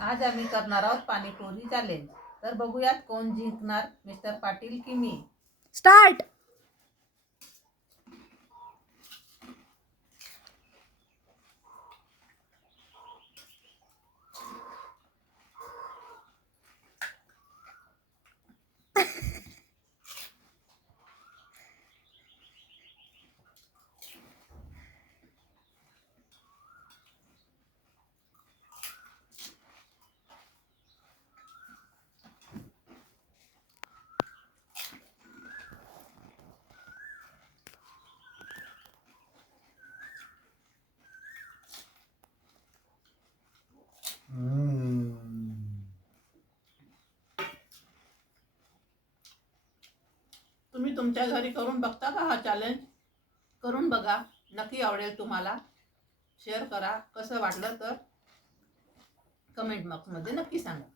आज आम्ही करणार आहोत पाणीपुरी चॅलेंज। तर बघूयात कोण जिंकणार, मिस्टर पाटील की मी। स्टार्ट। तुम्ही तुमच्या घरी करून बघता का? हा चॅलेंज करून बघा, नक्की आवडेल तुम्हाला। शेअर करा, कसं वाटलं तर कमेंट बॉक्समध्ये नक्की सांगा।